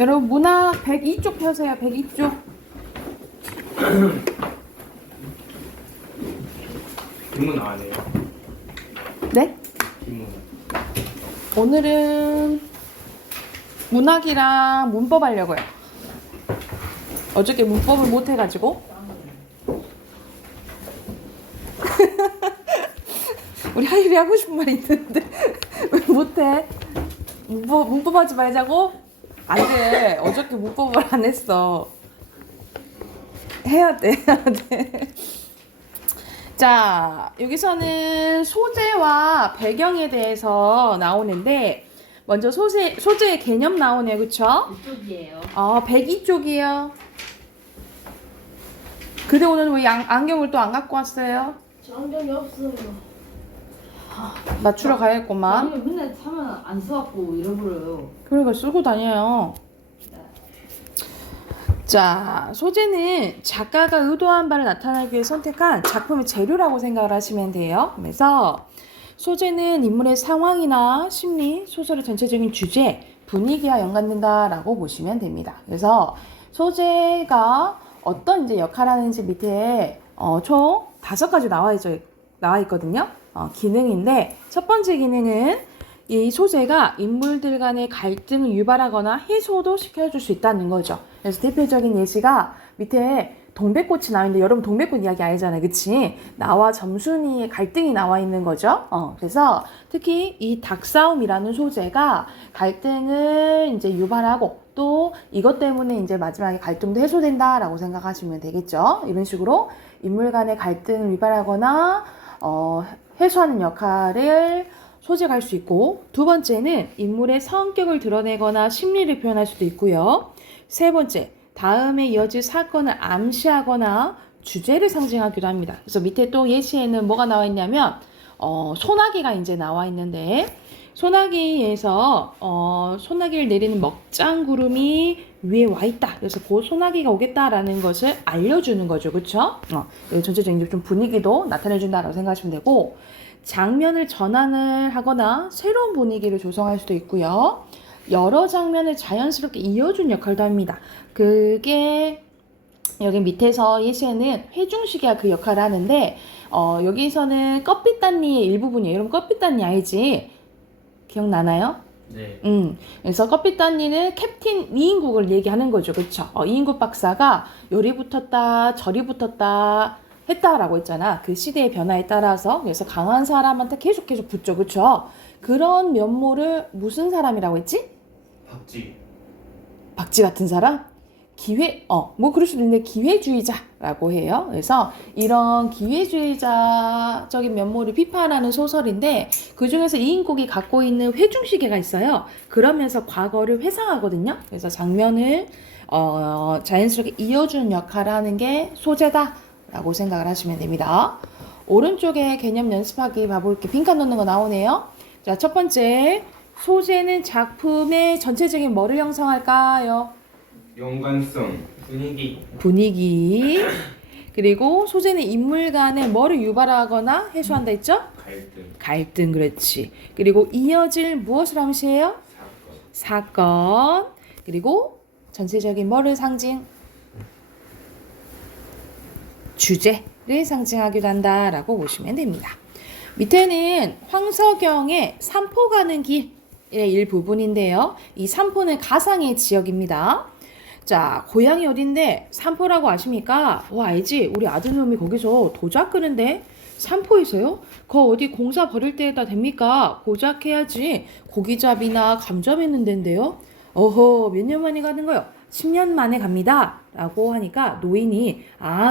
여러분 문학 102쪽 펴세요. 102쪽. 뒷문 안 해요? 네? 뒷문. 오늘은 문학이랑 문법 하려고요. 어저께 문법을 못 해가지고. 우리 하율이 하고 싶은 말이 있는데 왜 못해? 문법 하지 말자고? 안 돼. 어저께 문법을 안 했어. 해야 돼. 해야 돼. 자, 여기서는 소재와 배경에 대해서 나오는데 먼저 소재의 개념 나오네요. 그쵸? 이쪽이에요. 102쪽이요. 근데 오늘 왜 안경을 또 안 갖고 왔어요? 저 안경이 없어요. 맞추러 가야겠구만. 안경 맨날 차면 안 써갖고 잃어버려요. 그러니까 쓰고 다녀요. 자, 소재는 작가가 의도한 바를 나타내기 위해 선택한 작품의 재료라고 생각을 하시면 돼요. 그래서 소재는 인물의 상황이나 심리, 소설의 전체적인 주제, 분위기와 연관된다라고 보시면 됩니다. 그래서 소재가 어떤 이제 역할을 하는지 밑에 총 5가지 나와 있거든요. 기능인데 첫 번째 기능은 이 소재가 인물들 간의 갈등을 유발하거나 해소도 시켜줄 수 있다는 거죠. 그래서 대표적인 예시가 밑에 동백꽃이 나와 있는데 여러분 동백꽃 이야기 알잖아요. 그치? 나와 점순이의 갈등이 나와 있는 거죠. 그래서 특히 이 닭싸움이라는 소재가 갈등을 이제 유발하고 또 이것 때문에 이제 마지막에 갈등도 해소된다라고 생각하시면 되겠죠. 이런 식으로 인물 간의 갈등을 유발하거나 해소하는 역할을 소재가 할 수 있고, 두 번째는 인물의 성격을 드러내거나 심리를 표현할 수도 있고요. 세 번째, 다음에 이어질 사건을 암시하거나 주제를 상징하기도 합니다. 그래서 밑에 또 예시에는 뭐가 나와 있냐면 소나기가 이제 나와 있는데 소나기에서 소나기를 내리는 먹장구름이 위에 와 있다. 그래서 곧 소나기가 오겠다라는 것을 알려주는 거죠. 그렇죠? 전체적인 좀 분위기도 나타내준다라고 생각하시면 되고, 장면을 전환을 하거나 새로운 분위기를 조성할 수도 있고요. 여러 장면을 자연스럽게 이어준 역할도 합니다. 그게 여기 밑에서 예시에는 회중시계가 그 역할을 하는데 여기서는 껍빛단니의 일부분이에요. 여러분 껍빛단니 알지? 기억나나요? 네. 그래서 껍빛단니는 캡틴 이인국을 얘기하는 거죠. 그렇죠? 이인국 박사가 요리 붙었다 저리 붙었다 했다라고 했잖아. 그 시대의 변화에 따라서. 그래서 강한 사람한테 계속 붙죠. 그렇죠? 그런 면모를 무슨 사람이라고 했지? 박쥐 같은 사람? 뭐 그럴 수도 있는데 기회주의자라고 해요. 그래서 이런 기회주의자적인 면모를 비판하는 소설인데 그 중에서 이인국이 갖고 있는 회중시계가 있어요. 그러면서 과거를 회상하거든요. 그래서 장면을 자연스럽게 이어주는 역할을 하는 게 소재다라고 생각을 하시면 됩니다. 오른쪽에 개념 연습하기 봐볼게. 빈칸 넣는 거 나오네요. 자, 첫 번째, 소재는 작품의 전체적인 뭐를 형성할까요? 연관성, 분위기. 그리고 소재는 인물 간에 뭐를 유발하거나 해소한다 했죠? 갈등, 그렇지. 그리고 이어질 무엇을 암시해요? 사건. 그리고 전체적인 뭐를 상징? 주제를 상징하기도 한다라고 보시면 됩니다. 밑에는 황석영의 산포 가는 길의 일부분인데요. 이 산포는 가상의 지역입니다. 자, 고향이 어딘데 산포라고 아십니까? 알지? 우리 아드님이 거기서 도작 끄는데 산포에서요? 거 어디 공사 버릴 때에다 됩니까? 고작해야지. 고기잡이나 감잡이 있는 데인데요. 몇 년 만에 가는 거요? 10년 만에 갑니다. 라고 하니까 노인이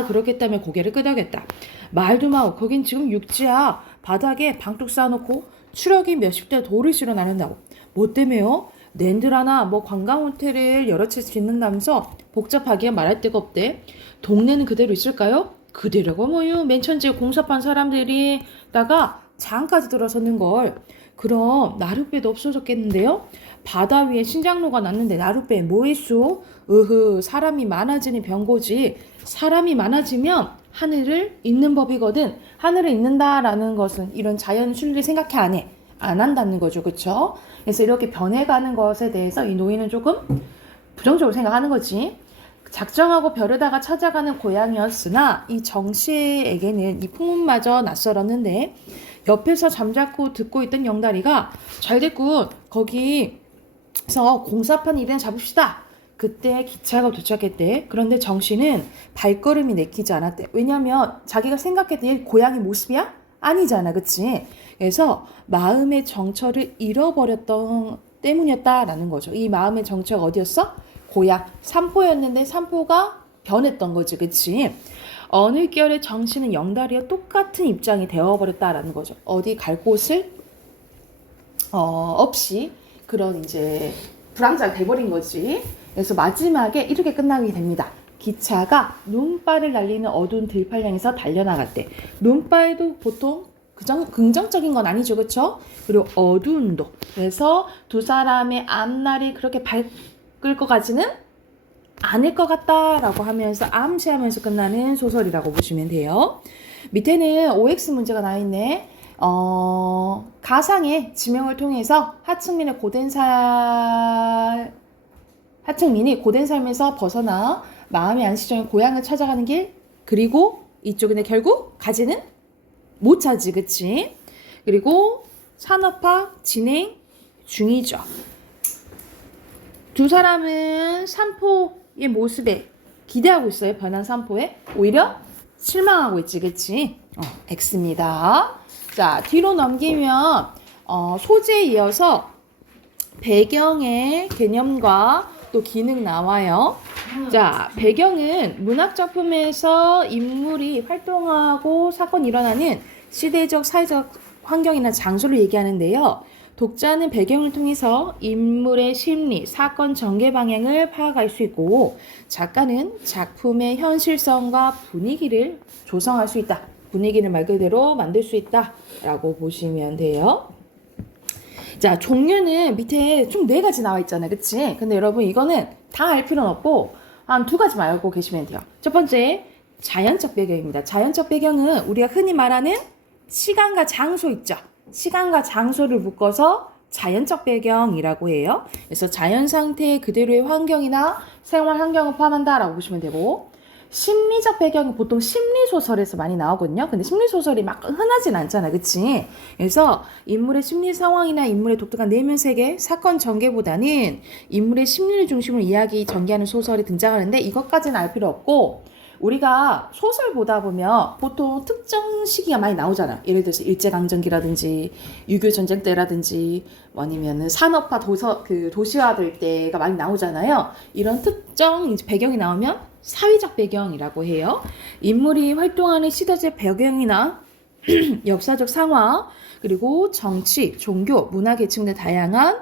그렇겠다면 고개를 끄덕였다. 말도 마오. 거긴 지금 육지야. 바닥에 방뚝 쌓아놓고 추럭이 몇십 대 돌을 실어 나른다고. 뭐 때문에요? 랜드라나 뭐 관광 호텔을 여러 채 짓는다면서 복잡하게 말할 데가 없대. 동네는 그대로 있을까요? 그대로가 뭐요? 맨 천지에 공사판 사람들이다가 장까지 들어섰는 걸. 그럼 나룻배도 없어졌겠는데요? 바다 위에 신장로가 났는데 나룻배에 뭐 했소? 사람이 많아지는 병고지. 사람이 많아지면 하늘을 잇는 법이거든. 하늘을 잇는다라는 것은 이런 자연 순리를 생각해 안 한다는 거죠. 그쵸? 그래서 이렇게 변해가는 것에 대해서 이 노인은 조금 부정적으로 생각하는 거지. 작정하고 벼르다가 찾아가는 고향이었으나 이 정씨에게는 이 풍문마저 낯설었는데 옆에서 잠자코 듣고 있던 영다리가 잘 됐군. 거기서 공사판 일이나 잡읍시다. 그때 기차가 도착했대. 그런데 정씨는 발걸음이 내키지 않았대. 왜냐면 자기가 생각했던 고향의 모습이야? 아니잖아. 그치? 그래서 마음의 정처를 잃어버렸던 때문이었다라는 거죠. 이 마음의 정처가 어디였어? 고향 삼포였는데 삼포가 변했던 거지. 그치? 어느 결의 정씨는 영다리와 똑같은 입장이 되어버렸다라는 거죠. 어디 갈 곳을 없이 그런 이제 불황자가 돼버린 거지. 그래서 마지막에 이렇게 끝나게 됩니다. 기차가 눈발을 날리는 어두운 들판을 향해서 달려나갔대. 눈발도 보통 긍정적인 건 아니죠. 그쵸? 그리고 어두운도. 그래서 두 사람의 앞날이 그렇게 밝을 것 같지는 않을 것 같다라고 하면서 암시하면서 끝나는 소설이라고 보시면 돼요. 밑에는 OX 문제가 나와 있네. 가상의 지명을 통해서 하층민이 고된 삶에서 벗어나 마음의 안식처인 고향을 찾아가는 길, 그리고 이쪽에는 결국 가지는 못 차지. 그치? 그리고 산업화 진행 중이죠. 두 사람은 삼포의 모습에 기대하고 있어요. 변한 삼포에. 오히려 실망하고 있지. 그치? X입니다. 자, 뒤로 넘기면 소재에 이어서 배경의 개념과 또 기능 나와요. 자, 배경은 문학작품에서 인물이 활동하고 사건이 일어나는 시대적, 사회적 환경이나 장소를 얘기하는데요. 독자는 배경을 통해서 인물의 심리, 사건 전개 방향을 파악할 수 있고 작가는 작품의 현실성과 분위기를 조성할 수 있다. 분위기를 말 그대로 만들 수 있다 라고 보시면 돼요. 자, 종류는 밑에 총 4가지 나와 있잖아요. 그치? 근데 여러분 이거는 다 알 필요는 없고 한 2가지만 알고 계시면 돼요. 첫 번째, 자연적 배경입니다. 자연적 배경은 우리가 흔히 말하는 시간과 장소 있죠. 시간과 장소를 묶어서 자연적 배경이라고 해요. 그래서 자연 상태 그대로의 환경이나 생활 환경을 포함한다라고 보시면 되고, 심리적 배경은 보통 심리소설에서 많이 나오거든요. 근데 심리소설이 막 흔하진 않잖아. 그치? 그래서 인물의 심리 상황이나 인물의 독특한 내면 세계, 사건 전개보다는 인물의 심리를 중심으로 이야기 전개하는 소설이 등장하는데 이것까지는 알 필요 없고, 우리가 소설 보다 보면 보통 특정 시기가 많이 나오잖아. 예를 들어서 일제강점기라든지 6.25 전쟁 때라든지 아니면 산업화 도시화될 때가 많이 나오잖아요. 이런 특정 배경이 나오면 사회적 배경이라고 해요. 인물이 활동하는 시대적 배경이나 역사적 상황, 그리고 정치, 종교, 문화 계층 등 다양한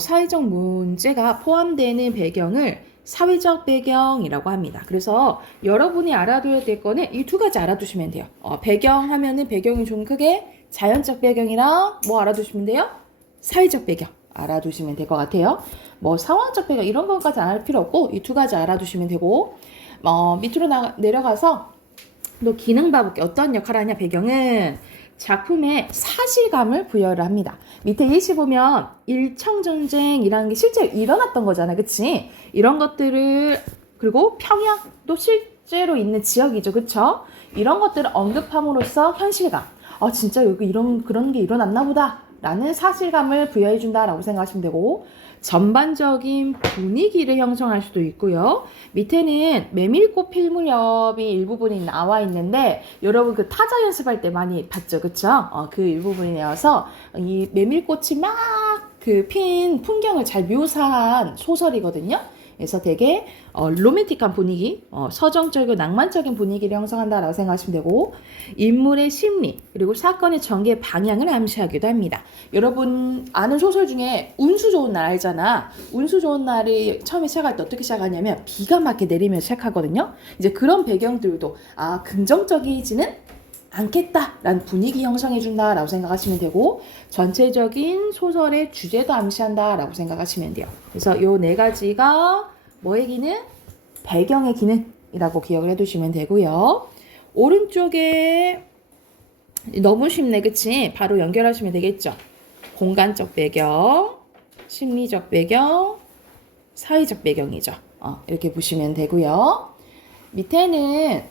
사회적 문제가 포함되는 배경을 사회적 배경이라고 합니다. 그래서 여러분이 알아둬야 될 거는 이 2가지 알아두시면 돼요. 배경 하면은 배경이 좀 크게 자연적 배경이랑 뭐 알아두시면 돼요? 사회적 배경 알아두시면 될 것 같아요. 뭐 상황적 배경 이런 것까지 안 할 필요 없고 이 2가지 알아두시면 되고, 밑으로 내려가서 또 기능 봐볼게요. 어떤 역할을 하냐. 배경은 작품에 사실감을 부여를 합니다. 밑에 예시 보면 일청전쟁이라는 게 실제로 일어났던 거잖아. 그치? 이런 것들을, 그리고 평양도 실제로 있는 지역이죠. 그쵸? 이런 것들을 언급함으로써 현실감, 진짜 여기 그런 게 일어났나 보다 라는 사실감을 부여해 준다라고 생각하시면 되고, 전반적인 분위기를 형성할 수도 있고요. 밑에는 메밀꽃 필무렵이 일부분이 나와 있는데 여러분 그 타자 연습할 때 많이 봤죠. 그쵸? 그 일부분이 나와서 이 메밀꽃이 막 그 핀 풍경을 잘 묘사한 소설이거든요. 그래서 되게 로맨틱한 분위기, 서정적이고 낭만적인 분위기를 형성한다라고 생각하시면 되고, 인물의 심리 그리고 사건의 전개 방향을 암시하기도 합니다. 여러분 아는 소설 중에 운수 좋은 날 알잖아. 운수 좋은 날이 처음에 시작할 때 어떻게 시작하냐면 비가 막 이렇게 내리면 시작하거든요. 이제 그런 배경들도 긍정적이지는 않겠다라는 분위기 형성해 준다라고 생각하시면 되고, 전체적인 소설의 주제도 암시한다라고 생각하시면 돼요. 그래서 요 4가지가 뭐의 기능? 배경의 기능이라고 기억을 해두시면 되고요. 오른쪽에 너무 쉽네. 그치? 바로 연결하시면 되겠죠. 공간적 배경, 심리적 배경, 사회적 배경이죠. 이렇게 보시면 되고요. 밑에는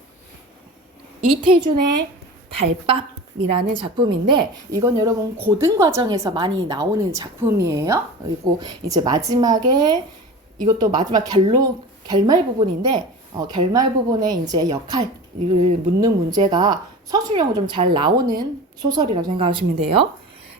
이태준의 달밤이라는 작품인데 이건 여러분 고등 과정에서 많이 나오는 작품이에요. 그리고 이제 마지막에 이것도 마지막 결말 부분인데 결말 부분에 이제 역할을 묻는 문제가 서술형으로 좀 잘 나오는 소설이라고 생각하시면 돼요.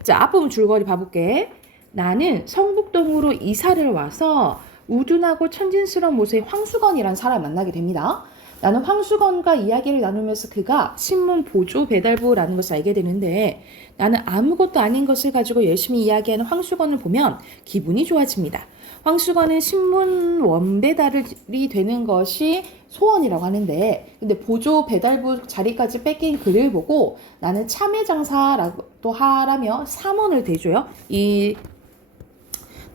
자, 앞부분 줄거리 봐볼게. 나는 성북동으로 이사를 와서 우둔하고 천진스러운 모습의 황수건이라는 사람을 만나게 됩니다. 나는 황수건과 이야기를 나누면서 그가 신문 보조 배달부라는 것을 알게 되는데 나는 아무것도 아닌 것을 가지고 열심히 이야기하는 황수건을 보면 기분이 좋아집니다. 황수건은 신문 원배달이 되는 것이 소원이라고 하는데 근데 보조 배달부 자리까지 뺏긴 그를 보고 나는 참외장사라고 하라며 3원을 대줘요. 이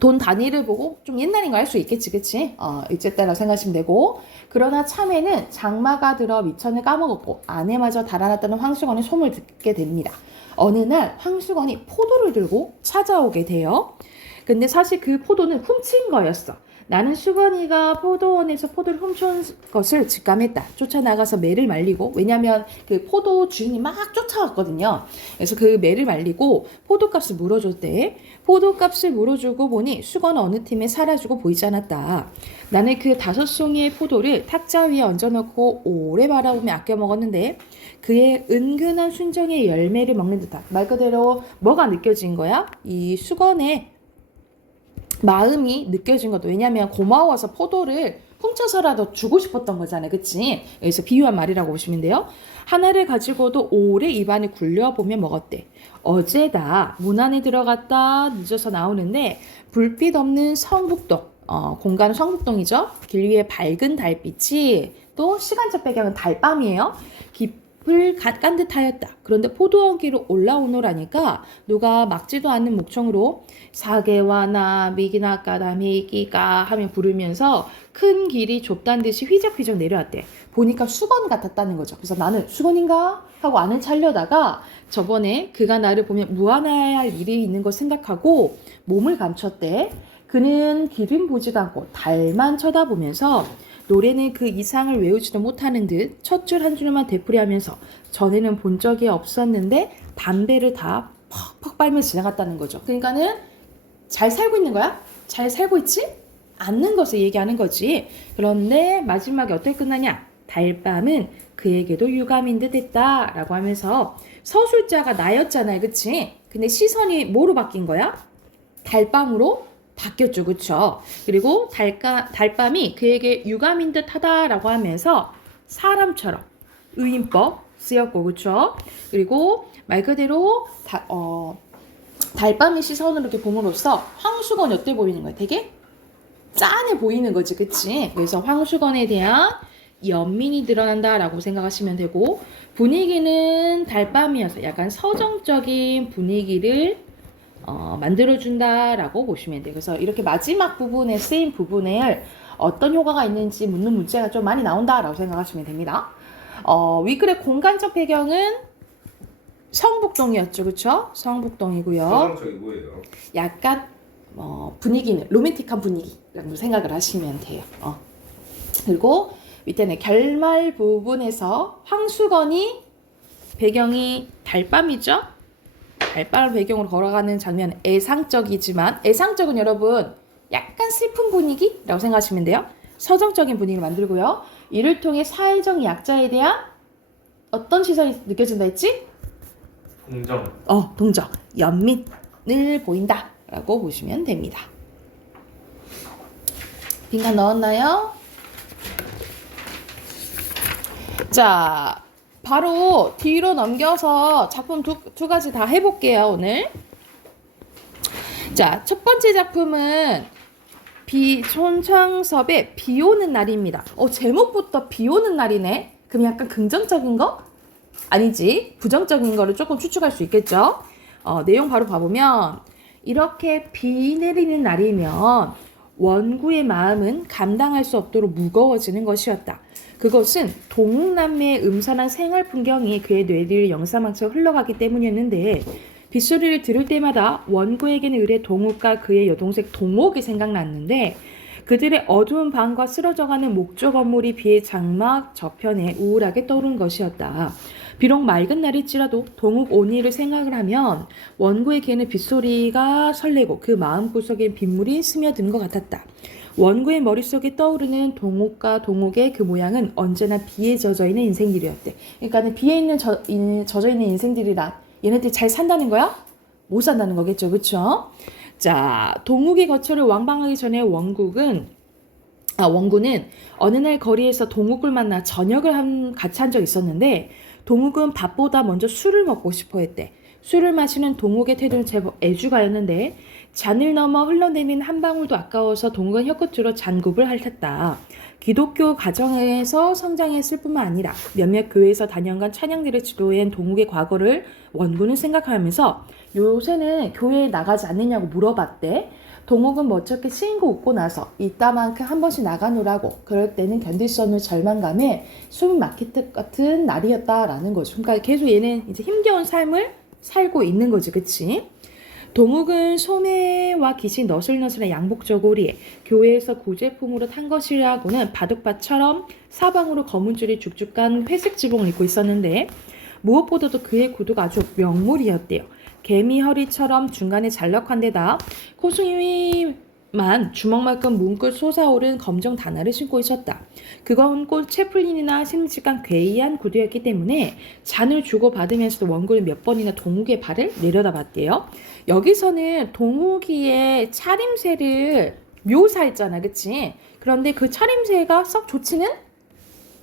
돈 단위를 보고 좀 옛날인 거 알 수 있겠지, 그치? 일제때라고 생각하시면 되고. 그러나 참외는 장마가 들어 미천을 까먹었고 안에마저 달아났다는 황수건의 소문을 듣게 됩니다. 어느 날 황수건이 포도를 들고 찾아오게 돼요. 근데 사실 그 포도는 훔친 거였어. 나는 수건이가 포도원에서 포도를 훔친 것을 직감했다. 쫓아나가서 매를 말리고 왜냐면 그 포도 주인이 막 쫓아왔거든요. 그래서 그 매를 말리고 포도값을 물어줬대. 포도값을 물어주고 보니 수건은 어느 팀에 사라지고 보이지 않았다. 나는 그 5송이의 포도를 탁자 위에 얹어놓고 오래 바라보며 아껴 먹었는데 그의 은근한 순정의 열매를 먹는 듯한 말 그대로 뭐가 느껴진 거야? 이 수건의 마음이 느껴진 것도 왜냐면 고마워서 포도를 훔쳐서라도 주고 싶었던 거잖아요. 그치? 여기서 비유한 말이라고 보시면 돼요. 하나를 가지고도 오래 입안을 굴려보며 먹었대. 어제다 문 안에 들어갔다 늦어서 나오는데 불빛 없는 성북동 공간은 성북동이죠. 길 위에 밝은 달빛이 또 시간적 배경은 달밤이에요. 깊을 간 듯하였다. 그런데 포도원 길로 올라오노라니까 누가 막지도 않는 목청으로 사계와나 미기나 까다 미기가 하며 부르면서 큰 길이 좁단 듯이 휘적휘적 내려왔대. 보니까 수건 같았다는 거죠. 그래서 나는 수건인가 하고 안을 차려다가 저번에 그가 나를 보면 무안해야 할 일이 있는 걸 생각하고 몸을 감췄대. 그는 길은 보지도 않고 달만 쳐다보면서 노래는 그 이상을 외우지도 못하는 듯 첫 줄 한 줄만 되풀이하면서 전에는 본 적이 없었는데 담배를 다 퍽퍽 빨며 지나갔다는 거죠. 그러니까는 잘 살고 있는 거야? 잘 살고 있지? 않는 것을 얘기하는 거지. 그런데 마지막에 어떻게 끝나냐? 달밤은 그에게도 유감인 듯 했다라고 하면서 서술자가 나였잖아요. 그치? 근데 시선이 뭐로 바뀐 거야? 달밤으로 바뀌었죠. 그쵸? 그리고 달밤이 그에게 유감인 듯 하다라고 하면서 사람처럼 의인법 쓰였고 그쵸? 그리고 말 그대로 달밤의 시선으로 이렇게 봄으로써 황수건이 어때 보이는 거야? 되게 짠해 보이는 거지. 그치? 그래서 황수건에 대한 연민이 드러난다라고 생각하시면 되고 분위기는 달밤이어서 약간 서정적인 분위기를 만들어준다라고 보시면 돼요. 그래서 이렇게 마지막 부분에 쓰인 부분에 어떤 효과가 있는지 묻는 문제가 좀 많이 나온다라고 생각하시면 됩니다. 위글의 공간적 배경은 성북동이었죠. 그쵸? 성북동이고요. 서정적이 뭐예요? 약간 분위기는 로맨틱한 분위기라고 생각을 하시면 돼요. 그리고 밑에는 결말 부분에서 황수건이 배경이 달밤이죠. 달밤을 배경으로 걸어가는 장면 애상적이지만 애상적은 여러분 약간 슬픈 분위기라고 생각하시면 돼요. 서정적인 분위기를 만들고요. 이를 통해 사회적 약자에 대한 어떤 시선이 느껴진다 했지? 동정. 동정, 연민을 보인다라고 보시면 됩니다. 빈칸 넣었나요? 자, 바로 뒤로 넘겨서 작품 두 가지 다 해볼게요, 오늘. 자, 첫 번째 작품은 손창섭의 비 오는 날입니다. 제목부터 비 오는 날이네? 그럼 약간 긍정적인 거? 아니지. 부정적인 거를 조금 추측할 수 있겠죠? 내용 바로 봐보면 이렇게 비 내리는 날이면 원구의 마음은 감당할 수 없도록 무거워지는 것이었다. 그것은 동남매의 음산한 생활 풍경이 그의 뇌리를 영사망처럼 흘러가기 때문이었는데 빗소리를 들을 때마다 원구에게는 의뢰 동욱과 그의 여동생 동옥이 생각났는데 그들의 어두운 방과 쓰러져가는 목조 건물이 비의 장막 저편에 우울하게 떠오른 것이었다. 비록 맑은 날일지라도 동욱 온이를 생각을 하면 원구의 귀에는 빗소리가 설레고 그 마음구석에 빗물이 스며드는 것 같았다. 원구의 머릿속에 떠오르는 동욱과 동욱의 그 모양은 언제나 비에 젖어있는 인생들이었대. 그러니까 비에 젖어있는 인생들이라 얘네들이 잘 산다는 거야? 못 산다는 거겠죠. 그쵸? 자, 동욱의 거처를 왕방하기 전에 원구는 어느 날 거리에서 동욱을 만나 저녁을 같이 한 적이 있었는데 동욱은 밥보다 먼저 술을 먹고 싶어 했대. 술을 마시는 동욱의 태도는 제법 애주가였는데 잔을 넘어 흘러내린 한 방울도 아까워서 동욱은 혀끝으로 잔굽을 핥았다. 기독교 가정에서 성장했을 뿐만 아니라 몇몇 교회에서 단연간 찬양대를 지도한 동욱의 과거를 원구는 생각하면서 요새는 교회에 나가지 않느냐고 물어봤대. 동욱은 멋쩍게 싱긋 웃고 나서 이따만큼 한 번씩 나가노라고 그럴 때는 견딜 수 없는 절망감에 숨이 막힐 것 같은 날이었다라는 거죠. 그러니까 계속 얘는 이제 힘겨운 삶을 살고 있는 거지, 그치? 동욱은 소매와 기신 너슬너슬한 양복 저고리에 교회에서 고제품으로 탄 것이라고는 바둑밭처럼 사방으로 검은 줄이 죽죽한 회색 지붕을 입고 있었는데 무엇보다도 그의 구두가 아주 명물이었대요. 개미 허리처럼 중간에 잘럭한 데다 코숭이만 주먹만큼 뭉클 솟아오른 검정 단화를 신고 있었다. 그건 꼭 채플린이나 심직한 괴이한 구두였기 때문에 잔을 주고받으면서도 원고는 몇 번이나 동욱의 발을 내려다봤대요. 여기서는 동욱이의 차림새를 묘사했잖아, 그치? 그런데 그 차림새가 썩 좋지는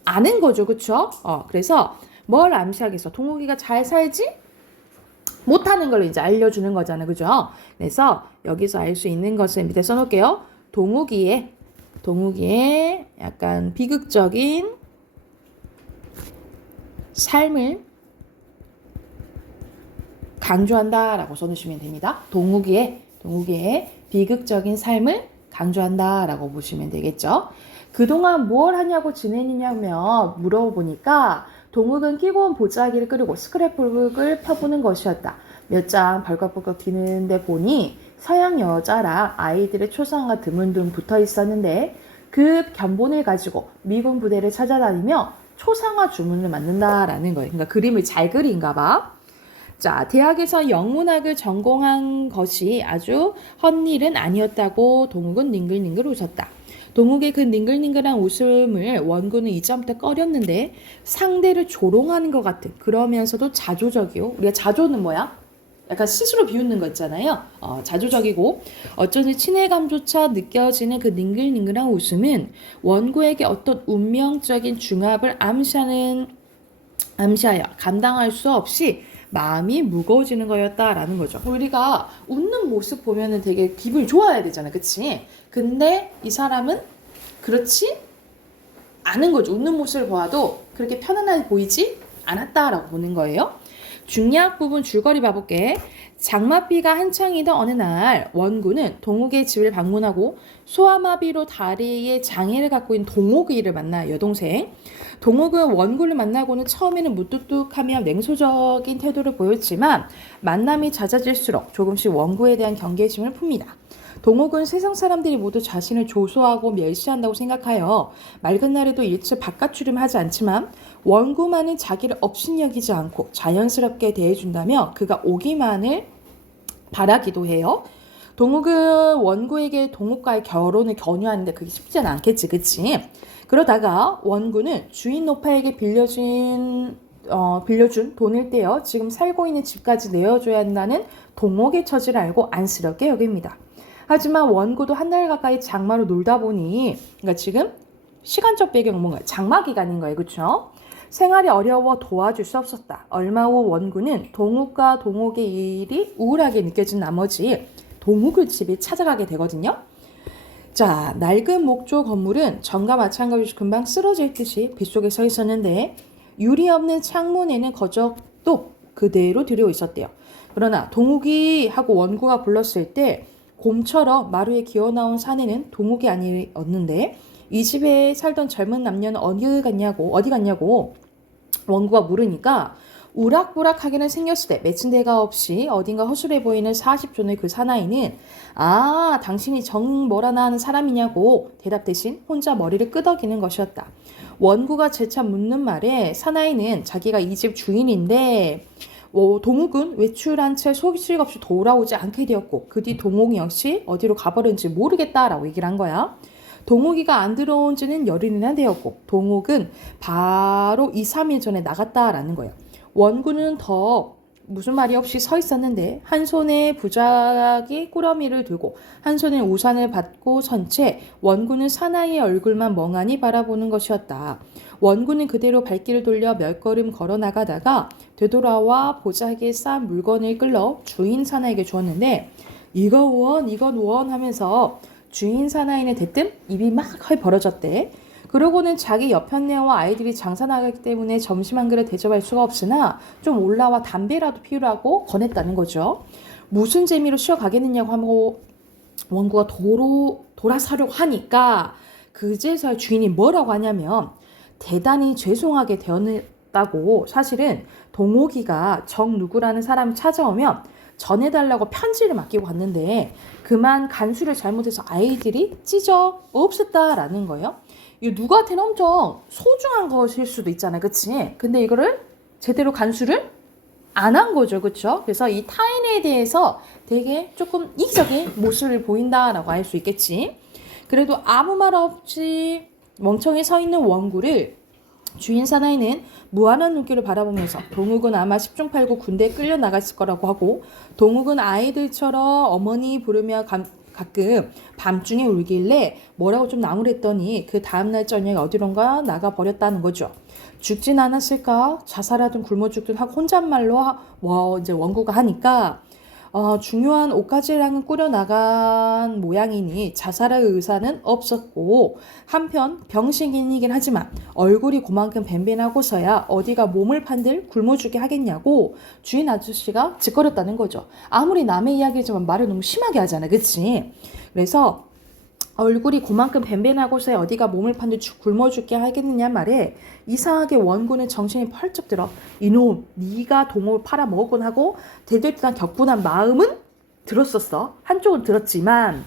않은 거죠, 그쵸? 그래서 뭘 암시하겠어? 동욱이가 잘 살지? 못하는 걸 이제 알려주는 거잖아, 그죠? 그래서 여기서 알 수 있는 것을 밑에 써놓을게요. 동욱이의 약간 비극적인 삶을 강조한다라고 써놓으시면 됩니다. 동욱이의 비극적인 삶을 강조한다라고 보시면 되겠죠. 그동안 뭘 하냐고 지내느냐며 물어보니까 동욱은 끼고 온 보자기를 끄르고 스크랩북을 펴보는 것이었다. 몇 장 벌컥벌컥 뒤는데 보니 서양 여자랑 아이들의 초상화가 드문드문 붙어 있었는데 그 견본을 가지고 미군 부대를 찾아다니며 초상화 주문을 만든다라는 거예요. 그러니까 그림을 잘 그린가 봐. 자, 대학에서 영문학을 전공한 것이 아주 헛일은 아니었다고 동욱은 닝글닝글 웃었다. 동욱의 그 닝글닝글한 웃음을 원구는 이전부터 꺼렸는데 상대를 조롱하는 것 같은 그러면서도 자조적이요. 우리가 자조는 뭐야? 약간 스스로 비웃는 거 있잖아요. 자조적이고 어쩐지 친애감조차 느껴지는 그 닝글닝글한 웃음은 원구에게 어떤 운명적인 중압을 암시하여 감당할 수 없이 마음이 무거워지는 거였다라는 거죠. 우리가 웃는 모습 보면은 되게 기분이 좋아야 되잖아, 그치? 근데 이 사람은 그렇지 않은 거죠. 웃는 모습을 보아도 그렇게 편안하게 보이지 않았다라고 보는 거예요. 중략 부분 줄거리 봐볼게. 장맛비가 한창이던 어느 날 원구는 동욱의 집을 방문하고 소아마비로 다리에 장애를 갖고 있는 동욱이를 만나 여동생. 동욱은 원구를 만나고는 처음에는 무뚝뚝하며 냉소적인 태도를 보였지만 만남이 잦아질수록 조금씩 원구에 대한 경계심을 풉니다. 동욱은 세상 사람들이 모두 자신을 조소하고 멸시한다고 생각하여 맑은 날에도 일체 바깥 출입하지 않지만 원구만은 자기를 업신여기지 않고 자연스럽게 대해준다며 그가 오기만을 바라기도 해요. 동욱은 원구에게 동욱과의 결혼을 권유하는데 그게 쉽지는 않겠지, 그치? 그러다가 원구는 주인 노파에게 빌려준 돈을 떼어 지금 살고 있는 집까지 내어줘야 한다는 동욱의 처지를 알고 안쓰럽게 여깁니다. 하지만 원구도 한 달 가까이 장마로 놀다 보니, 그러니까 지금 시간적 배경은 뭔가 장마 기간인 거예요, 그렇죠? 생활이 어려워 도와줄 수 없었다. 얼마 후 원구는 동욱과 동욱의 일이 우울하게 느껴진 나머지 동욱을 집에 찾아가게 되거든요. 자, 낡은 목조 건물은 전과 마찬가지로 금방 쓰러질 듯이 빗속에 서 있었는데 유리 없는 창문에는 거적도 그대로 들여 있었대요. 그러나 동욱이 하고 원구가 불렀을 때 곰처럼 마루에 기어나온 사내는 동욱이 아니었는데 이 집에 살던 젊은 남녀는 어디 갔냐고 원구가 물으니까 우락부락하게는 생겼을 때 맺힌 데가 없이 어딘가 허술해 보이는 40존의 그 사나이는 아, 당신이 정 뭐라나 하는 사람이냐고 대답 대신 혼자 머리를 끄덕이는 것이었다. 원구가 재차 묻는 말에 사나이는 자기가 이 집 주인인데 동욱은 외출한 채 소식 없이 돌아오지 않게 되었고 그 뒤 동욱 역시 어디로 가버렸는지 모르겠다라고 얘기를 한 거야. 동욱이가 안 들어온 지는 열흘이나 되었고 동욱은 바로 2, 3일 전에 나갔다라는 거예요. 원구는 더 무슨 말이 없이 서 있었는데 한 손에 부작이 꾸러미를 들고 한 손에 우산을 받고 선 채 원구는 사나이의 얼굴만 멍하니 바라보는 것이었다. 원구는 그대로 발길을 돌려 몇 걸음 걸어 나가다가 되돌아와 보자기에 싼 물건을 끌러 주인 사나이에게 주었는데 이건 원 하면서 주인 사나이는 대뜸 입이 막 벌어졌대. 그러고는 자기 여편네와 아이들이 장사 나가기 때문에 점심 한 그릇 대접할 수가 없으나 좀 올라와 담배라도 피우라고 권했다는 거죠. 무슨 재미로 쉬어가겠느냐고 하고 원구가 돌아서려고 하니까 그제서야 주인이 뭐라고 하냐면 대단히 죄송하게 되었다고 사실은 동옥이가 정 누구라는 사람이 찾아오면 전해달라고 편지를 맡기고 갔는데 그만 간수를 잘못해서 아이들이 찢어 없앴다라는 거예요. 이거 누구한테는 엄청 소중한 것일 수도 있잖아요. 그치? 근데 이거를 제대로 간수를 안 한 거죠. 그쵸? 그래서 이 타인에 대해서 되게 조금 이기적인 모습을 보인다라고 할 수 있겠지. 그래도 아무 말 없이 멍청히 서 있는 원구를 주인 사나이는 무한한 눈길을 바라보면서 동욱은 아마 10중 8구 군대에 끌려 나갔을 거라고 하고 동욱은 아이들처럼 어머니 부르며 가끔 밤중에 울길래 뭐라고 좀 나무랬더니 그 다음날 저녁에 어디론가 나가버렸다는 거죠. 죽진 않았을까? 자살하든 굶어 죽든 하고 혼잣말로 이제 원구가 하니까 중요한 옷가지랑은 꾸려나간 모양이니 자살할 의사는 없었고 한편 병신이긴 하지만 얼굴이 그만큼 뱀뱀하고서야 어디가 몸을 판들 굶어 죽게 하겠냐고 주인 아저씨가 짓거렸다는 거죠. 아무리 남의 이야기지만 말을 너무 심하게 하잖아. 그치? 그래서 얼굴이 그만큼 뱀뱀하고서야 어디가 몸을 판들 굶어 죽게 하겠느냐 말에 이상하게 원구는 정신이 펄쩍 들어 이놈 네가 동옥을 팔아먹었군 하고 대들듯한 격분한 마음은 들었었어. 한쪽은 들었지만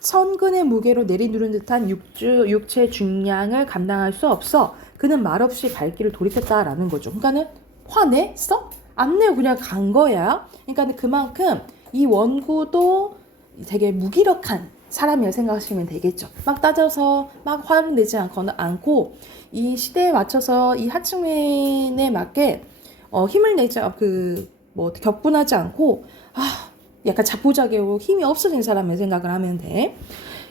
천근의 무게로 내리누른 듯한 육체 중량을 감당할 수 없어 그는 말없이 발길을 돌이켰다라는 거죠. 그러니까는 화냈어? 안 내고 그냥 간 거야. 그러니까 그만큼 이 원구도 되게 무기력한 사람이라 생각하시면 되겠죠. 막 따져서 막 화를 내지 않고 이 시대에 맞춰서 이 하층민에 맞게 힘을 내지 격분하지 않고 약간 자포자기하고 힘이 없어진 사람의 생각을 하면 돼.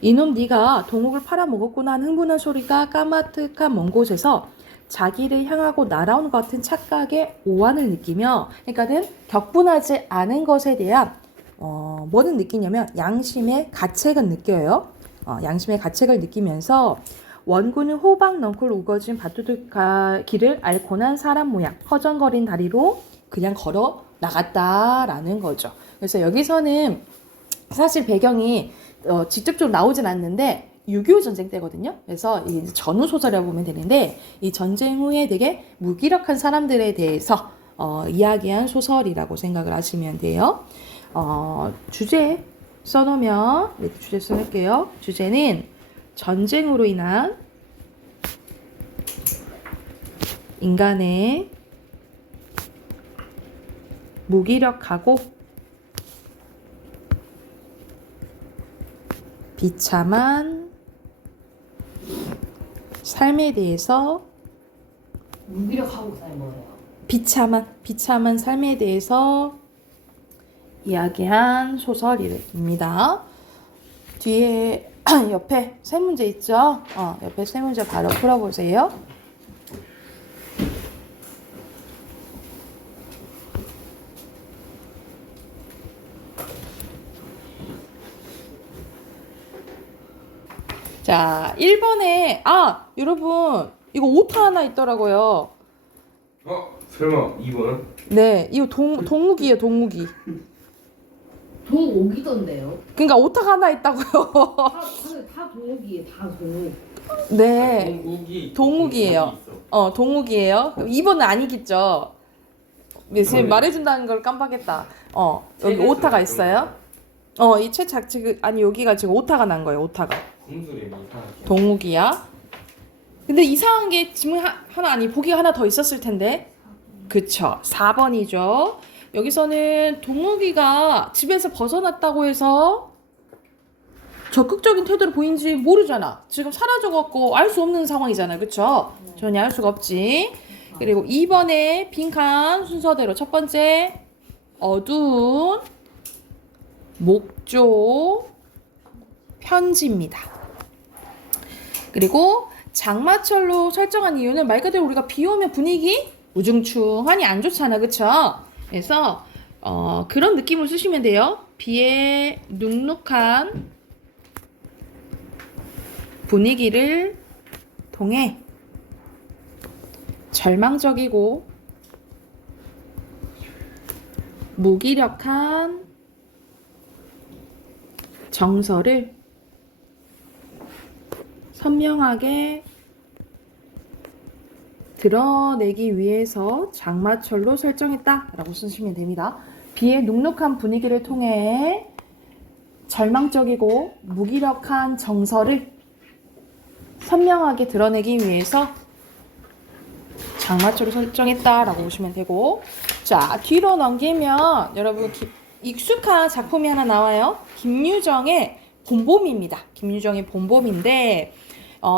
이놈 네가 동옥을 팔아먹었구나 하는 흥분한 소리가 까마득한 먼 곳에서 자기를 향하고 날아오는 것 같은 착각에 오한을 느끼며 그러니까는 격분하지 않은 것에 대한 뭐는 느끼냐면 양심의 가책은 느껴요. 양심의 가책을 느끼면서 원구는 호박 넝쿨 우거진 밭두둑 길을 앓고 난 사람 모양 허전거린 다리로 그냥 걸어 나갔다라는 거죠. 그래서 여기서는 사실 배경이 직접적으로 나오진 않는데 6.25 전쟁 때거든요. 그래서 이 전후 소설이라고 보면 되는데 이 전쟁 후에 되게 무기력한 사람들에 대해서 이야기한 소설이라고 생각을 하시면 돼요. 주제 써놓으면 주제 써놓을게요. 주제는 전쟁으로 인한 인간의 무기력하고 비참한 삶에 대해서 무기력하고 사는 거예요. 비참한 삶에 대해서 이야기한 소설입니다. 뒤에 옆에 세 문제 있죠? 옆에 세 문제 바로 풀어보세요. 자, 1번에 여러분 이거 오타 하나 있더라고요. 설마 2번은? 네, 이거 동욱이에요, 동욱이. 동옥이던데요? 그러니까 오타가 하나 있다고요. 다 동옥이에요. 다 동옥. 네, 동욱이에요. 동욱이에요. 2번은 아니겠죠. 네, 선생님 말해준다는 걸 깜빡했다. 여기 책에서 오타가 좀- 있어요. 이 책 지금 아니 여기가 지금 오타가 난 거예요. 오타가. 공술이 이상하게. 동욱이야. 근데 이상한 게 질문 하나 아니 보기가 하나 더 있었을 텐데. 그쵸. 4번이죠. 여기서는 동욱이가 집에서 벗어났다고 해서 적극적인 태도를 보인지 모르잖아. 지금 사라져갖고 알 수 없는 상황이잖아. 그쵸? 전혀 알 수가 없지. 그리고 2번에 빈칸 순서대로 첫 번째 어두운 목조 편지입니다. 그리고 장마철로 설정한 이유는 말 그대로 우리가 비 오면 분위기 우중충하니 안 좋잖아. 그쵸? 그래서 그런 느낌을 쓰시면 돼요. 비에 눅눅한 분위기를 통해 절망적이고 무기력한 정서를 선명하게 드러내기 위해서 장마철로 설정했다라고 쓰시면 됩니다. 비의 눅눅한 분위기를 통해 절망적이고 무기력한 정서를 선명하게 드러내기 위해서 장마철로 설정했다라고 보시면 되고, 자 뒤로 넘기면 여러분 익숙한 작품이 하나 나와요. 김유정의 봄봄입니다. 김유정의 봄봄인데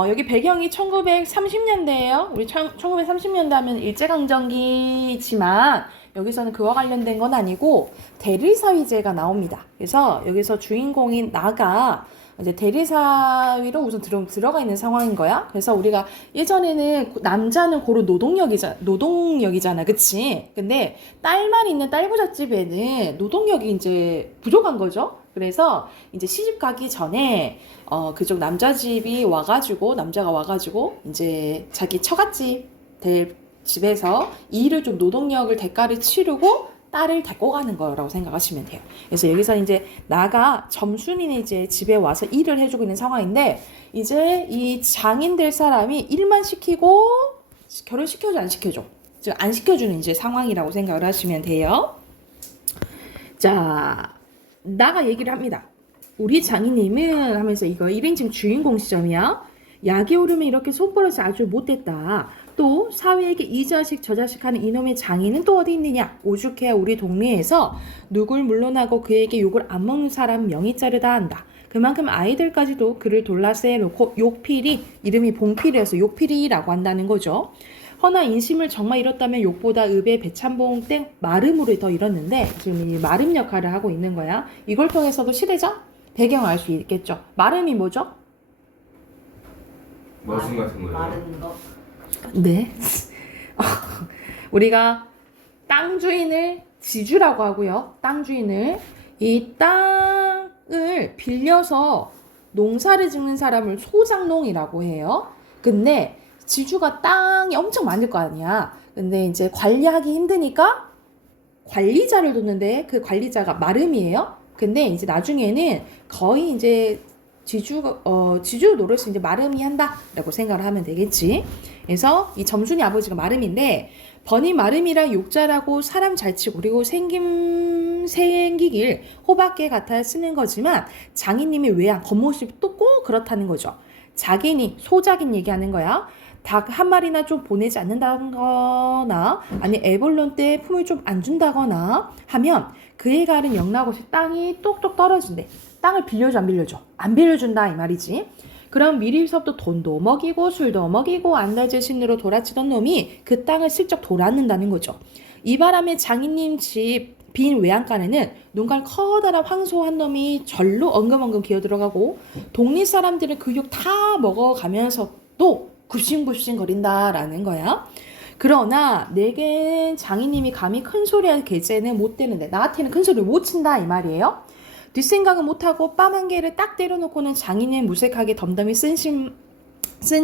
여기 배경이 1930년대예요. 우리 1930년대 하면 일제강점기지만 여기서는 그와 관련된 건 아니고 대리사위제가 나옵니다. 그래서 여기서 주인공인 나가 이제 대리사위로 우선 들어가 있는 상황인 거야. 그래서 우리가 예전에는 남자는 고로 노동력이잖아, 그치? 근데 딸만 있는 딸부잣집에는 노동력이 이제 부족한 거죠. 그래서 이제 시집 가기 전에 그쪽 남자가 와가지고 이제 자기 처갓집 될 집에서 일을 좀 노동력을 대가를 치르고 딸을 데리고 가는 거라고 생각하시면 돼요. 그래서 여기서 이제 나가 점순이는 이제 집에 와서 일을 해주고 있는 상황인데 이제 이 장인 될 사람이 일만 시키고 결혼시켜줘 안 시켜줘? 지금 안 시켜주는 이제 상황이라고 생각을 하시면 돼요. 자, 나가 얘기를 합니다. 우리 장인님은 하면서 이거 1인칭 주인공 시점이야. 약이 오르면 이렇게 손버릇이 아주 못됐다. 또 사회에게 이 자식 저 자식 하는 이놈의 장인은 또 어디 있느냐. 오죽해야 우리 동네에서 누굴 물러나고 그에게 욕을 안 먹는 사람 명의자를 다 한다. 그만큼 아이들까지도 그를 돌라세 놓고 욕필이, 이름이 봉필이어서 욕필이라고 한다는 거죠. 허나 인심을 정말 잃었다면 욕보다 읍의 배참봉 땡 마름으로 더 잃었는데 지금 이 마름 역할을 하고 있는 거야. 이걸 통해서도 시대적 배경을 알 수 있겠죠. 마름이 뭐죠? 머슴 같은 거예요. 마른 거. 네. 우리가 땅 주인을 지주라고 하고요. 땅 주인을 이 땅을 빌려서 농사를 짓는 사람을 소장농이라고 해요. 근데 지주가 땅이 엄청 많을 거 아니야. 근데 이제 관리하기 힘드니까 관리자를 뒀는데 그 관리자가 마름이에요. 근데 이제 나중에는 거의 이제 지주 노릇을 이제 마름이 한다라고 생각을 하면 되겠지. 그래서 이 점순이 아버지가 마름인데 번이 마름이라 욕자라고 사람 잘 치고 그리고 생기길 호박개 같아 쓰는 거지만 장인님의 외양 겉모습이 또 꼭 그렇다는 거죠. 자기니 소작인 얘기하는 거야. 닭 한 마리나 좀 보내지 않는다거나 아니 에볼론 때 품을 좀 안 준다거나 하면 그의 가른 영락옷이 땅이 똑똑 떨어진대. 땅을 빌려줘 안 빌려줘? 안 빌려준다 이 말이지. 그럼 미리서부터 돈도 먹이고 술도 먹이고 안달질 신으로 돌아치던 놈이 그 땅을 슬쩍 돌았는다는 거죠. 이 바람에 장인님 집 빈 외양간에는 눈간 커다란 황소한 놈이 절로 엉금엉금 기어들어가고 동네 사람들은 그 욕 다 먹어가면서도 굽신굽신 거린다라는 거야. 그러나 내겐 장인님이 감히 큰 소리 할 계제는 못 되는데 나한테는 큰 소리를 못 친다 이 말이에요. 뒷생각은 못하고 뺨 한 개를 딱 때려놓고는 장인은 무색하게 덤덤히 쓴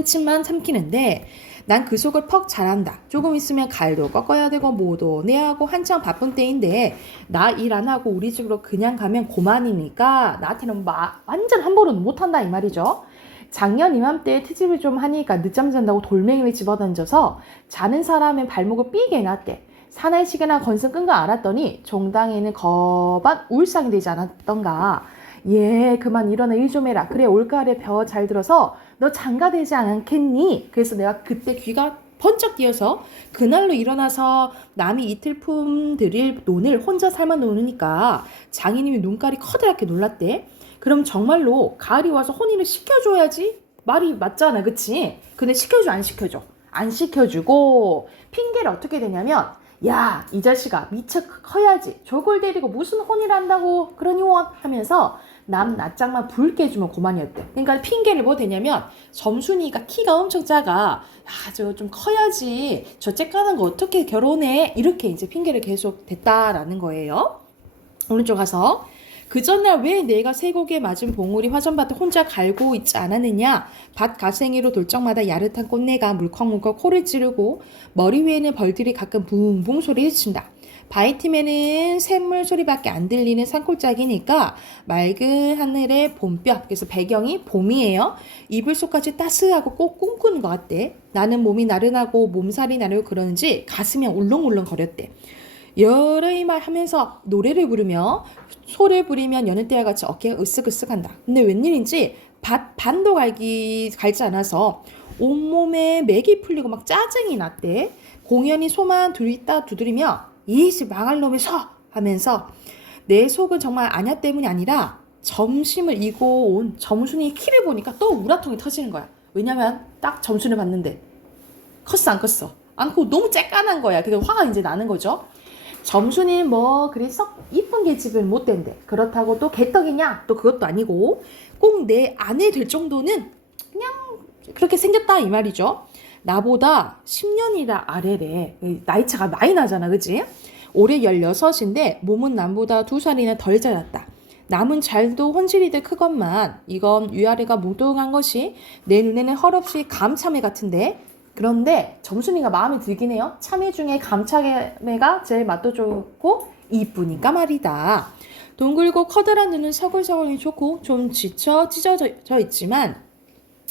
침만 삼키는데 난 그 속을 퍽 잘한다. 조금 있으면 갈도 꺾어야 되고 뭐도 내야 하고 한창 바쁜 때인데 나 일 안 하고 우리 집으로 그냥 가면 고만이니까 나한테는 완전 함부로는 못한다 이 말이죠. 작년 이맘때 트집을 좀 하니까 늦잠 잔다고 돌멩이를 집어던져서 자는 사람의 발목을 삐게 해놨대. 사내시계나 건승 끈 거 알았더니 종당에는 거반 울상이 되지 않았던가. 예, 그만 일어나 일 좀 해라. 그래 올가을에 벼 잘 들어서 너 장가되지 않겠니? 그래서 내가 그때 귀가 번쩍 뛰어서 그날로 일어나서 남이 이틀 품 들일 논을 혼자 삶아 놓으니까 장인님이 눈깔이 커다랗게 놀랐대. 그럼 정말로 가을이 와서 혼인을 시켜줘야지 말이 맞잖아, 그치? 근데 시켜줘 안 시켜줘? 안 시켜주고 핑계를 어떻게 되냐면 야, 이 자식아 미처 커야지 저걸 데리고 무슨 혼인을 한다고 그러니 원 하면서 남 낯장만 붉게 해주면 그만이었대. 그러니까 핑계를 뭐 되냐면 점순이가 키가 엄청 작아. 야, 저거 좀 커야지. 저 쬐까는 거 어떻게 결혼해? 이렇게 이제 핑계를 계속 댔다라는 거예요. 오른쪽 가서 그 전날 왜 내가 쇠고기에 맞은 봉우리 화전밭을 혼자 갈고 있지 않았느냐. 밭 가생이로 돌적마다 야릇한 꽃내가 물컹물컹 코를 찌르고 머리 위에는 벌들이 가끔 붕붕 소리를 친다. 바위틈에는 샘물 소리밖에 안 들리는 산골짜기니까 맑은 하늘의 봄볕, 그래서 배경이 봄이에요. 이불 속까지 따스하고 꼭 꿈꾸는 것 같대. 나는 몸이 나른하고 몸살이 나려고 그러는지 가슴이 울렁울렁 거렸대. 여러이 말 하면서 노래를 부르며 소를 부리면 여느 때와 같이 어깨가 으쓱으쓱한다. 근데 웬일인지 반도 갈지 않아서 온몸에 맥이 풀리고 막 짜증이 났대. 공연히 소만 두리다 두드리며 이씨 망할 놈이 서! 하면서 내 속은 정말 아냐 때문이 아니라 점심을 이고 온 점순이 키를 보니까 또 우라통이 터지는 거야. 왜냐면 딱 점순을 봤는데 컸어 안 컸어? 안 크고 너무 쬐깐한 거야. 그게 화가 이제 나는 거죠. 점순이는 뭐 그리 썩 이쁜 계집은 못 된대. 그렇다고 또 개떡이냐? 또 그것도 아니고 꼭 내 아내 될 정도는 그냥 그렇게 생겼다 이 말이죠. 나보다 10년이라 아래래. 나이차가 많이 나잖아, 그치? 올해 16인데 몸은 남보다 2살이나 덜 자랐다. 남은 잘도 혼실이들 크건만 이건 위아래가 뭉뚱한 것이 내 눈에는 헐없이 감참회 같은데. 그런데 점순이가 마음에 들긴 해요. 참외 중에 감참회가 제일 맛도 좋고 이쁘니까 말이다. 동글고 커다란 눈은 서글서글이 좋고 좀 지쳐 찢어져 있지만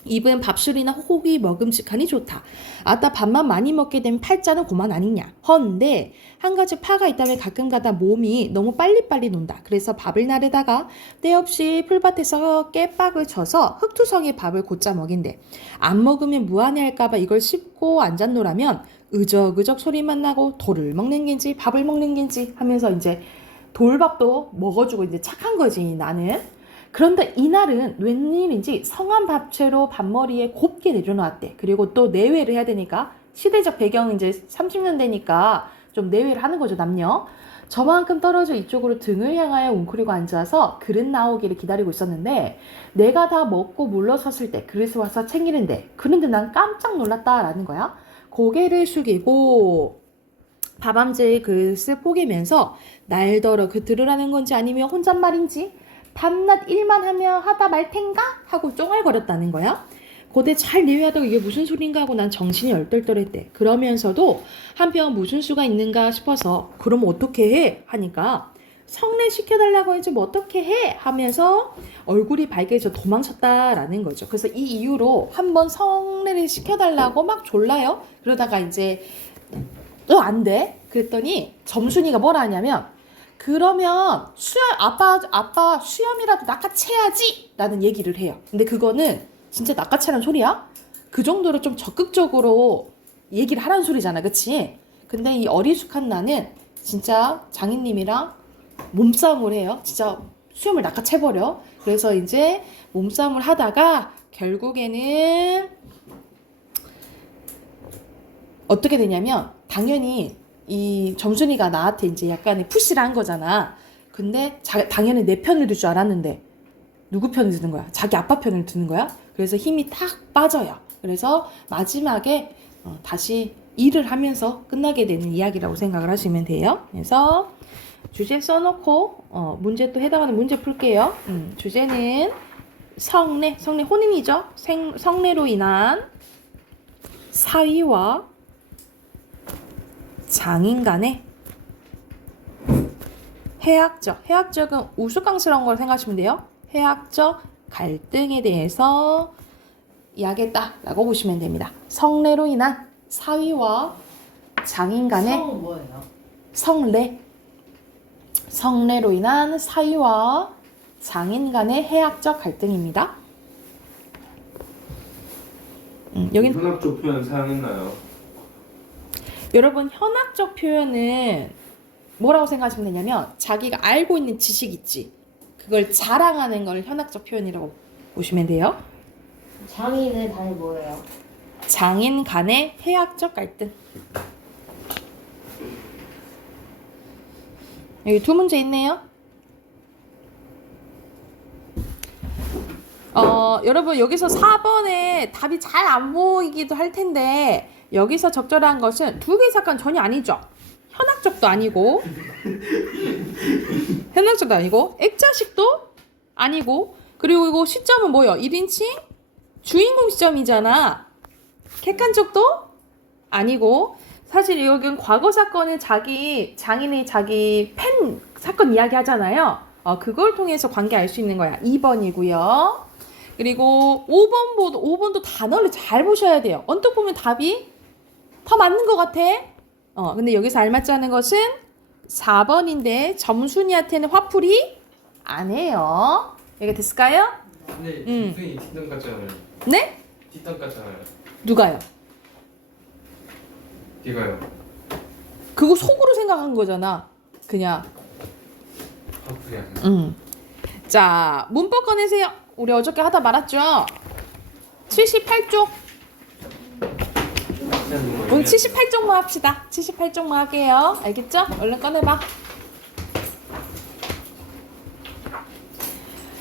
입은 밥술이나 호기 먹음직하니 좋다. 아따 밥만 많이 먹게 되면 팔자는 고만 아니냐. 헌데 한 가지 파가 있다면 가끔가다 몸이 너무 빨리빨리 논다. 그래서 밥을 나르다가 때없이 풀밭에서 깨박을 쳐서 흙투성이에 밥을 곧자 먹인대. 안 먹으면 무안해할까봐 이걸 씹고 앉았노라면 으적으적 소리만 나고 돌을 먹는 겐지 밥을 먹는 겐지 하면서 이제 돌밥도 먹어주고 이제 착한 거지 나는. 그런데 이날은 웬일인지 성한 밥채로 밥머리에 곱게 내려놓았대. 그리고 또 내외를 해야 되니까 시대적 배경은 이제 30년대니까 좀 내외를 하는 거죠, 남녀. 저만큼 떨어져 이쪽으로 등을 향하여 웅크리고 앉아서 그릇 나오기를 기다리고 있었는데 내가 다 먹고 물러섰을 때 그릇을 와서 챙기는데 그런데 난 깜짝 놀랐다라는 거야. 고개를 숙이고 밥함제의 그릇을 포개면서 날더러 그 들으라는 건지 아니면 혼잣말인지 밤낮 일만 하다 말 텐가? 하고 쫑알거렸다는 거야. 고대 잘 내외하다가 이게 무슨 소린가 하고 난 정신이 얼떨떨했대. 그러면서도 한편 무슨 수가 있는가 싶어서 그럼 어떻게 해? 하니까 성례 시켜달라고 해야지 뭐 어떻게 해? 하면서 얼굴이 밝게져 도망쳤다라는 거죠. 그래서 이 이후로 한번 성례를 시켜달라고 막 졸라요. 그러다가 이제 안 돼. 그랬더니 점순이가 뭐라 하냐면 그러면 아빠 수염이라도 낚아채야지 라는 얘기를 해요. 근데 그거는 진짜 낚아채라는 소리야? 그 정도로 좀 적극적으로 얘기를 하라는 소리잖아, 그치? 근데 이 어리숙한 나는 진짜 장인님이랑 몸싸움을 해요. 진짜 수염을 낚아채버려. 그래서 이제 몸싸움을 하다가 결국에는 어떻게 되냐면 당연히 이 점순이가 나한테 이제 약간의 푸시를 한 거잖아. 근데 당연히 내 편을 들 줄 알았는데 누구 편을 드는 거야? 자기 아빠 편을 드는 거야? 그래서 힘이 탁 빠져요. 그래서 마지막에 다시 일을 하면서 끝나게 되는 이야기라고 생각을 하시면 돼요. 그래서 주제 써놓고 문제 또 해당하는 문제 풀게요. 주제는 성례 혼인이죠. 성례로 인한 사위와 장인 간의 해학적은 우스꽝스러운 걸 생각하시면 돼요. 해학적 갈등에 대해서 이야기했다라고 보시면 됩니다. 성례로 인한 사위와 장인 간의 성은 뭐예요? 성례로 인한 사이와 장인 간의 해학적 갈등입니다. 여긴 현학적 표현 사용했나요? 여러분 현학적 표현은 뭐라고 생각하시면 되냐면 자기가 알고 있는 지식 있지. 그걸 자랑하는 걸 현학적 표현이라고 보시면 돼요. 장인의 단위 뭐예요? 장인 간의 해학적 갈등. 여기 두 문제 있네요. 여러분 여기서 4번에 답이 잘 안 보이기도 할 텐데 여기서 적절한 것은 두 개의 사건 전혀 아니죠. 현학적도 아니고 현학적도 아니고 액자식도 아니고 그리고 이거 시점은 뭐예요? 1인칭 주인공 시점이잖아. 객관적도 아니고 사실 여기는 과거 사건을 장인이 자기 팬 사건 이야기 하잖아요. 그걸 통해서 관계 알 수 있는 거야. 2번이고요. 그리고 5번도 단어를 잘 보셔야 돼요. 언뜻 보면 답이 더 맞는 것 같아. 근데 여기서 알맞지 않은 것은 4번인데 점순이한테는 화풀이 안 해요. 이게 됐을까요? 근데 점순이 뒷담 같잖아요. 네? 뒷담 같잖아요. 누가요? 얘가요. 그거 속으로 생각한 거잖아. 그냥. 화풀이 아니에요. 자, 문법 꺼내세요. 우리 어저께 하다 말았죠? 78쪽. 오늘 78쪽만 합시다. 78쪽만 할게요. 알겠죠? 얼른 꺼내봐.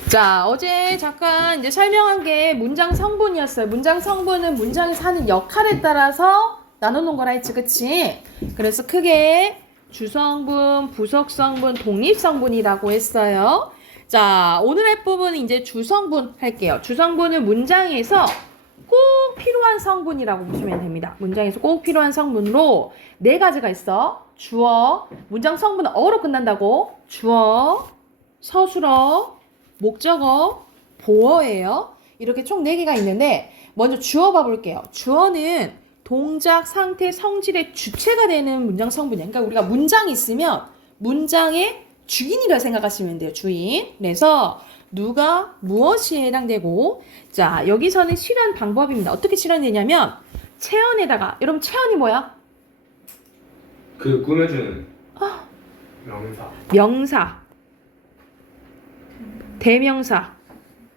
자, 어제 잠깐 이제 설명한 게 문장 성분이었어요. 문장 성분은 문장에서 하는 역할에 따라서 나눠놓은 거라 했지, 그치? 그래서 크게 주성분, 부속성분, 독립성분이라고 했어요. 자, 오늘 할 부분은 이제 주성분 할게요. 주성분은 문장에서 꼭 필요한 성분이라고 보시면 됩니다. 문장에서 꼭 필요한 성분으로 4가지가 있어. 주어, 문장 성분은 어로 끝난다고. 주어, 서술어, 목적어, 보어예요. 이렇게 총 4개가 있는데 먼저 주어 봐볼게요. 주어는 동작, 상태, 성질의 주체가 되는 문장 성분이야. 그러니까 우리가 문장이 있으면 문장의 주인이라 생각하시면 돼요. 주인. 그래서 누가 무엇이 해당되고 자 여기서는 실현 방법입니다. 어떻게 실현되냐면 체언에다가 여러분 체언이 뭐야? 그 꾸며주는 명사, 대명사,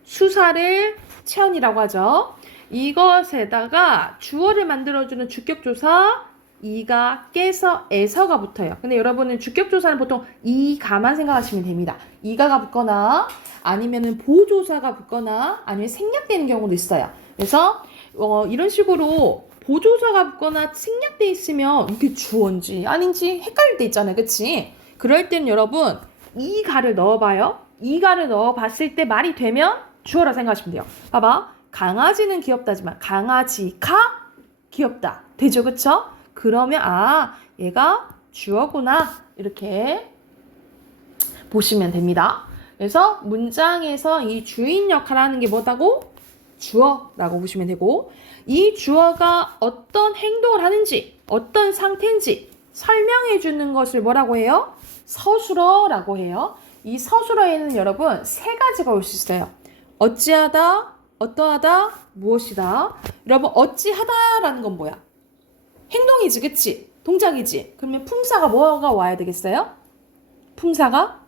수사를 체언이라고 하죠. 이것에다가 주어를 만들어주는 주격조사 이가, 깨서, 에서가 붙어요. 근데 여러분은 주격조사는 보통 이가만 생각하시면 됩니다. 이가가 붙거나 아니면은 보조사가 붙거나 아니면 생략되는 경우도 있어요. 그래서 이런 식으로 보조사가 붙거나 생략돼 있으면 이게 주어인지 아닌지 헷갈릴 때 있잖아요. 그치? 그럴 때는 여러분 이가를 넣어봐요. 이가를 넣어봤을 때 말이 되면 주어라 생각하시면 돼요. 봐봐. 강아지는 귀엽다지만 강아지가 귀엽다. 되죠? 그쵸? 그러면 얘가 주어구나 이렇게 보시면 됩니다. 그래서 문장에서 이 주인 역할을 하는 게 뭐다고? 주어라고 보시면 되고 이 주어가 어떤 행동을 하는지 어떤 상태인지 설명해 주는 것을 뭐라고 해요? 서술어라고 해요. 이 서술어에는 여러분 3가지가 올 수 있어요. 어찌하다, 어떠하다, 무엇이다. 여러분 어찌하다라는 건 뭐야? 행동이지, 그치? 동작이지? 그러면 품사가 뭐가 와야 되겠어요? 품사가?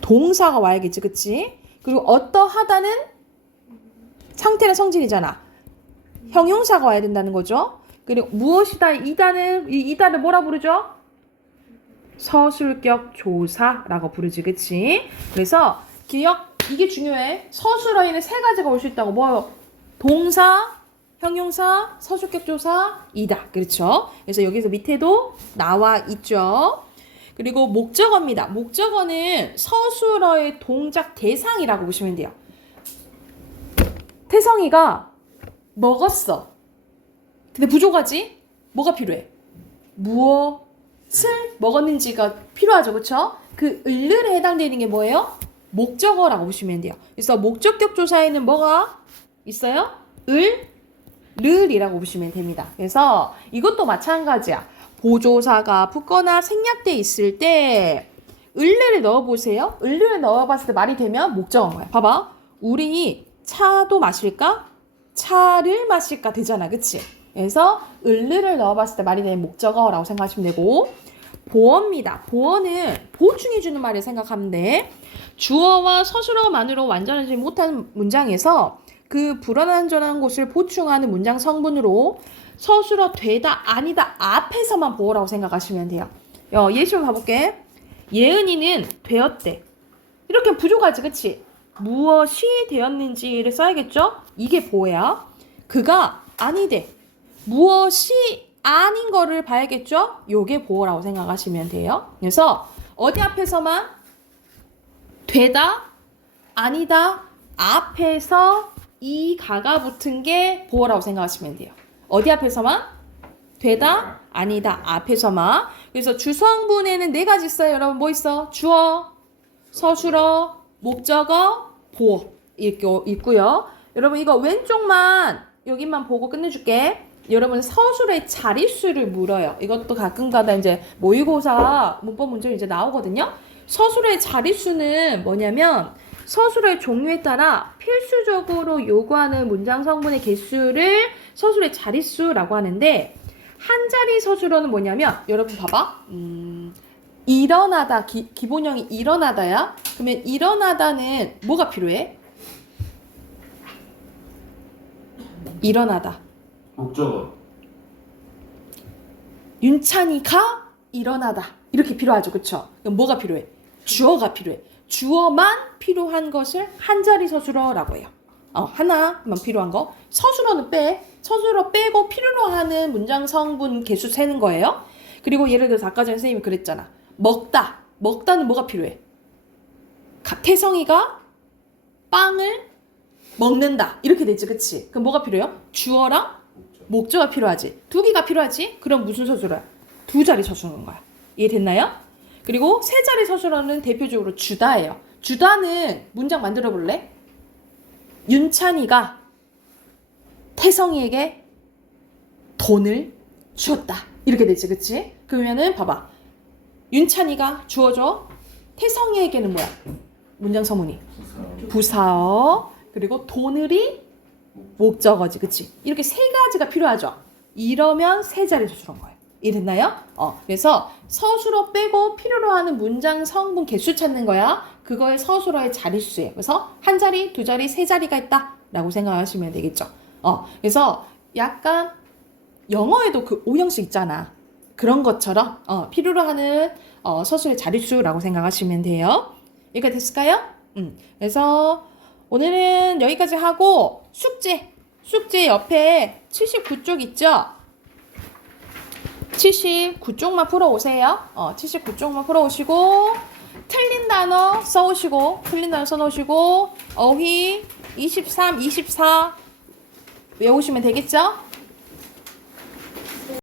동사가 와야겠지, 그치? 그리고 어떠하다는 상태나 성질이잖아. 형용사가 와야 된다는 거죠. 그리고 무엇이다, 이다를 뭐라 부르죠? 서술격 조사라고 부르지, 그치? 그래서 이게 중요해. 서술어에는 3가지가 올 수 있다고. 뭐요? 동사, 형용사, 서술격 조사, 이다. 그렇죠? 그래서 여기서 밑에도 나와 있죠. 그리고 목적어입니다. 목적어는 서술어의 동작 대상이라고 보시면 돼요. 태성이가 먹었어. 근데 부족하지? 뭐가 필요해? 무엇을 먹었는지가 필요하죠. 그렇죠? 그 을에 해당되는 게 뭐예요? 목적어라고 보시면 돼요. 그래서 목적격 조사에는 뭐가 있어요? 을, 를이라고 보시면 됩니다. 그래서 이것도 마찬가지야. 보조사가 붙거나 생략돼 있을 때 을를 넣어보세요. 을을 넣어봤을 때 말이 되면 목적어인 거야. 봐봐. 우리 차도 마실까? 차를 마실까? 되잖아. 그치? 그래서 을을 넣어봤을 때 말이 되는 목적어라고 생각하시면 되고, 보어입니다. 보어는 보충해주는 말을 생각하면 돼. 주어와 서술어만으로 완전하지 못한 문장에서 그 불완전한 곳을 보충하는 문장 성분으로 서술어 되다 아니다 앞에서만 보어라고 생각하시면 돼요. 예시로 가볼게. 예은이는 되었대. 이렇게 부족하지, 그치? 무엇이 되었는지를 써야겠죠? 이게 보어야. 그가 아니대. 무엇이 아닌 거를 봐야겠죠? 요게 보어라고 생각하시면 돼요. 그래서 어디 앞에서만 되다, 아니다, 앞에서 이 가가 붙은 게 보어라고 생각하시면 돼요. 어디 앞에서만? 되다, 아니다, 앞에서만. 그래서 주성분에는 4가지 있어요. 여러분 뭐 있어? 주어, 서술어, 목적어, 보어 이렇게 있고요. 여러분 이거 왼쪽만 여기만 보고 끝내줄게. 여러분 서술의 자릿수를 물어요. 이것도 가끔가다 이제 모의고사 문법 문제로 이제 나오거든요. 서술의 자릿수는 뭐냐면 서술의 종류에 따라 필수적으로 요구하는 문장 성분의 개수를 서술의 자릿수라고 하는데, 한 자리 서술어는 뭐냐면 여러분 봐봐. 일어나다 기본형이 일어나다야. 그러면 일어나다는 뭐가 필요해? 일어나다. 목적어. 윤찬이가 일어나다. 이렇게 필요하죠. 그쵸? 그럼 뭐가 필요해? 주어가 필요해. 주어만 필요한 것을 한 자리 서술어라고 해요. 하나만 필요한 거. 서술어는 빼. 서술어 빼고 필요로 하는 문장 성분 개수 세는 거예요. 그리고 예를 들어서 아까 전에 선생님이 그랬잖아. 먹다. 먹다는 뭐가 필요해? 태성이가 빵을 먹는다. 이렇게 되지. 그치? 그럼 뭐가 필요해요? 주어랑 목적어가 필요하지. 2개가 필요하지? 그럼 무슨 서술어야? 2자리 서술어인 거야. 이해됐나요? 그리고 3자리 서술어는 대표적으로 주다예요. 주다는 문장 만들어 볼래? 윤찬이가 태성이에게 돈을 주었다. 이렇게 되지. 그치? 그러면은 봐봐. 윤찬이가 주어져. 태성이에게는 뭐야? 문장 서문이 부사어. 그리고 돈을이 목적어지. 그치? 이렇게 3가지가 필요하죠. 이러면 3자리 서술어인 거예요. 이해됐나요? 그래서 서술어 빼고 필요로 하는 문장 성분 개수 찾는 거야. 그거의 서술어의 자릿수예요. 그래서 1자리, 2자리, 3자리가 있다 라고 생각하시면 되겠죠. 그래서 약간 영어에도 그 5형식 있잖아. 그런 것처럼 필요로 하는 서술의 자릿수라고 생각하시면 돼요. 여기가 됐을까요? 그래서 오늘은 여기까지 하고 숙제 옆에 79쪽 있죠? 79쪽만 풀어오세요. 79쪽만 풀어오시고 틀린 단어 써오시고 틀린 단어 써놓으시고 어휘 23, 24 외우시면 되겠죠?